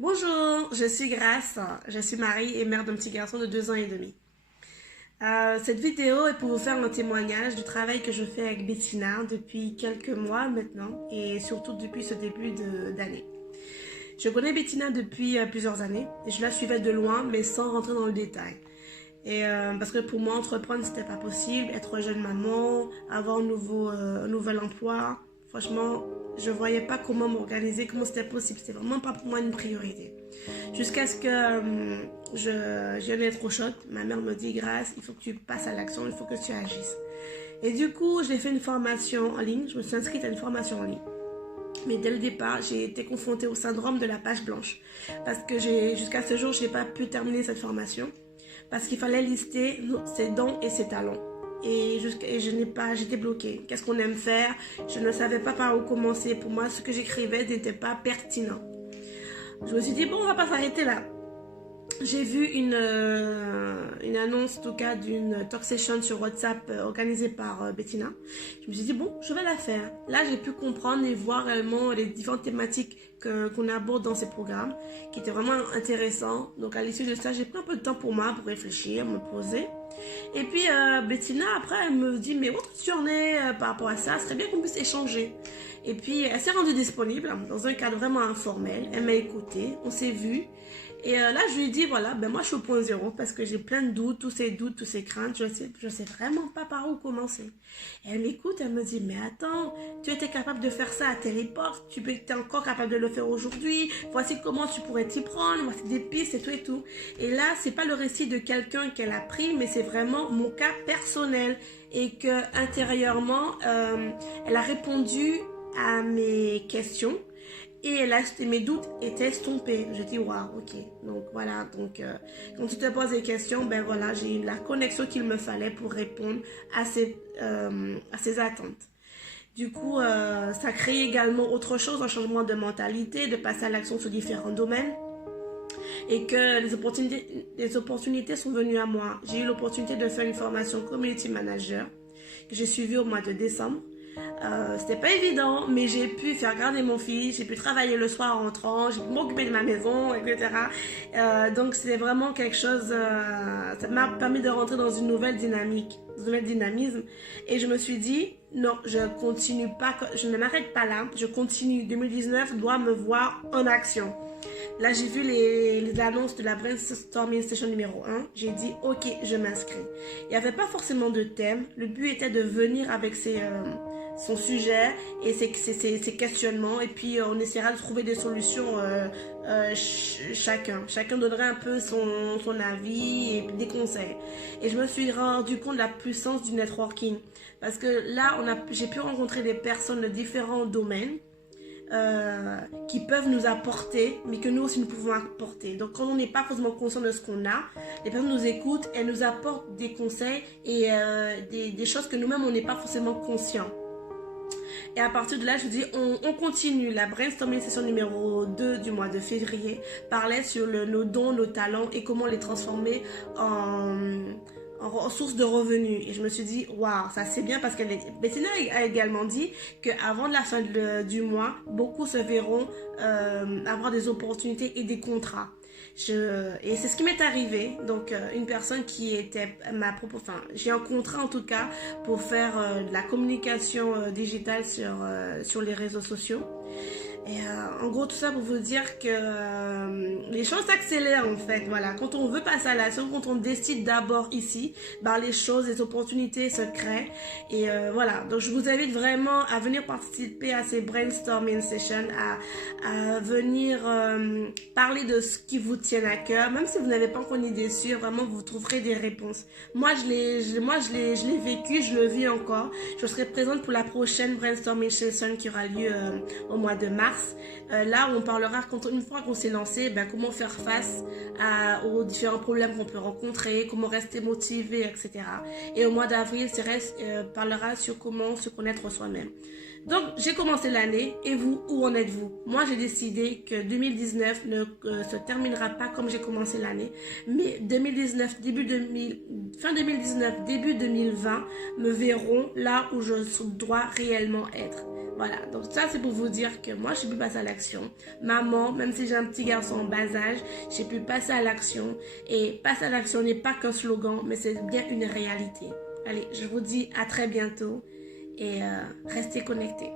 Bonjour, je suis Grace, je suis Marie et mère d'un petit garçon de 2 ans et demi. Cette vidéo est pour vous faire un témoignage du travail que je fais avec Bettina depuis quelques mois maintenant et surtout depuis ce début d'année. Je connais Bettina depuis plusieurs années et je la suivais de loin mais sans rentrer dans le détail. Parce que pour moi, entreprendre, c'était pas possible. Être jeune maman, avoir un nouvel emploi, franchement, je voyais pas comment m'organiser, comment c'était possible. C'était vraiment pas pour moi une priorité. Jusqu'à ce que je vienne trop chaude. Ma mère me dit, Grâce, il faut que tu passes à l'action, il faut que tu agisses. Et du coup, j'ai fait une formation en ligne. Je me suis inscrite à une formation en ligne. Mais dès le départ, j'ai été confrontée au syndrome de la page blanche. Parce que jusqu'à ce jour, je n'ai pas pu terminer cette formation. Parce qu'il fallait lister ses dons et ses talents. Et j'étais bloquée. Qu'est-ce qu'on aime faire? Je ne savais pas par où commencer. Pour moi, ce que j'écrivais n'était pas pertinent. Je me suis dit, bon, on va pas s'arrêter là. J'ai vu une annonce, en tout cas, d'une talk session sur WhatsApp organisée par Bettina. Je me suis dit, bon, je vais la faire. Là, j'ai pu comprendre et voir réellement les différentes thématiques qu'on aborde dans ces programmes, qui étaient vraiment intéressants. Donc, à l'issue de ça, j'ai pris un peu de temps pour moi, pour réfléchir, me poser. Et puis, Bettina, après, elle me dit, mais où tu en es par rapport à ça? Ce serait bien qu'on puisse échanger. Et puis, elle s'est rendue disponible dans un cadre vraiment informel. Elle m'a écoutée, on s'est vu. Et là, je lui ai dit, voilà, ben moi, je suis au point zéro parce que j'ai plein de doutes, tous ces craintes. Je sais vraiment pas par où commencer. Et elle m'écoute, elle me dit, mais attends, tu étais capable de faire ça à telle époque, tu es encore capable de le faire aujourd'hui. Voici comment tu pourrais t'y prendre, voici des pistes et tout et tout. Et là, c'est pas le récit de quelqu'un qu'elle a pris, mais c'est vraiment mon cas personnel. Et que intérieurement, elle a répondu à mes questions. Et mes doutes étaient estompés. J'ai dit, waouh, ok. Donc voilà, quand tu te poses des questions, ben voilà, j'ai eu la connexion qu'il me fallait pour répondre à ces attentes. Du coup, ça crée également autre chose, un changement de mentalité, de passer à l'action sur différents domaines. Et que les opportunités sont venues à moi. J'ai eu l'opportunité de faire une formation Community Manager que j'ai suivie au mois de décembre. C'était pas évident, mais j'ai pu faire garder mon fils, j'ai pu travailler le soir en rentrant, j'ai pu m'occuper de ma maison, etc. Donc c'était vraiment quelque chose, ça m'a permis de rentrer dans une nouvelle dynamique, un nouvel dynamisme. Et je me suis dit, non, je continue pas, je ne m'arrête pas là, je continue. 2019 doit me voir en action. Là, j'ai vu les annonces de la Brainstorming Session numéro 1. J'ai dit, ok, je m'inscris. Il n'y avait pas forcément de thème. Le but était de venir avec son sujet et ses questionnements. Et puis, on essaiera de trouver des solutions chacun. Chacun donnerait un peu son avis et des conseils. Et je me suis rendu compte de la puissance du networking. Parce que là, j'ai pu rencontrer des personnes de différents domaines. Qui peuvent nous apporter, mais que nous aussi nous pouvons apporter. Donc quand on n'est pas forcément conscient de ce qu'on a, les personnes nous écoutent, elles nous apportent des conseils et des choses que nous-mêmes on n'est pas forcément conscient. Et à partir de là, je dis, on continue. La brainstorming session numéro 2 du mois de février parlait sur nos dons, nos talents et comment les transformer en source de revenus. Et je me suis dit, waouh, ça c'est bien parce que Bettina a également dit qu'avant la fin du mois, beaucoup se verront avoir des opportunités et des contrats. Et c'est ce qui m'est arrivé. Donc, une personne qui était j'ai un contrat en tout cas pour faire de la communication digitale sur les réseaux sociaux. Et en gros, tout ça pour vous dire que les choses s'accélèrent en fait. Voilà, quand on veut passer à l'action, quand on décide d'abord ici, les choses, les opportunités se créent. Et voilà, donc je vous invite vraiment à venir participer à ces brainstorming sessions, à venir parler de ce qui vous tient à cœur. Même si vous n'avez pas encore une idée sûre, vraiment vous trouverez des réponses. Moi, je l'ai vécu, je le vis encore. Je serai présente pour la prochaine brainstorming session qui aura lieu au mois de mars. Là où on parlera, une fois qu'on s'est lancé, comment faire face aux différents problèmes qu'on peut rencontrer, comment rester motivé, etc. Et au mois d'avril, Cérès parlera sur comment se connaître soi-même. Donc, j'ai commencé l'année, et vous, où en êtes-vous? Moi, j'ai décidé que 2019 ne se terminera pas comme j'ai commencé l'année, mais 2019, fin 2019, début 2020 me verront là où je dois réellement être. Voilà, donc ça c'est pour vous dire que moi j'ai pu passer à l'action. Maman, même si j'ai un petit garçon en bas âge, j'ai pu passer à l'action. Et passer à l'action n'est pas qu'un slogan, mais c'est bien une réalité. Allez, je vous dis à très bientôt et restez connectés.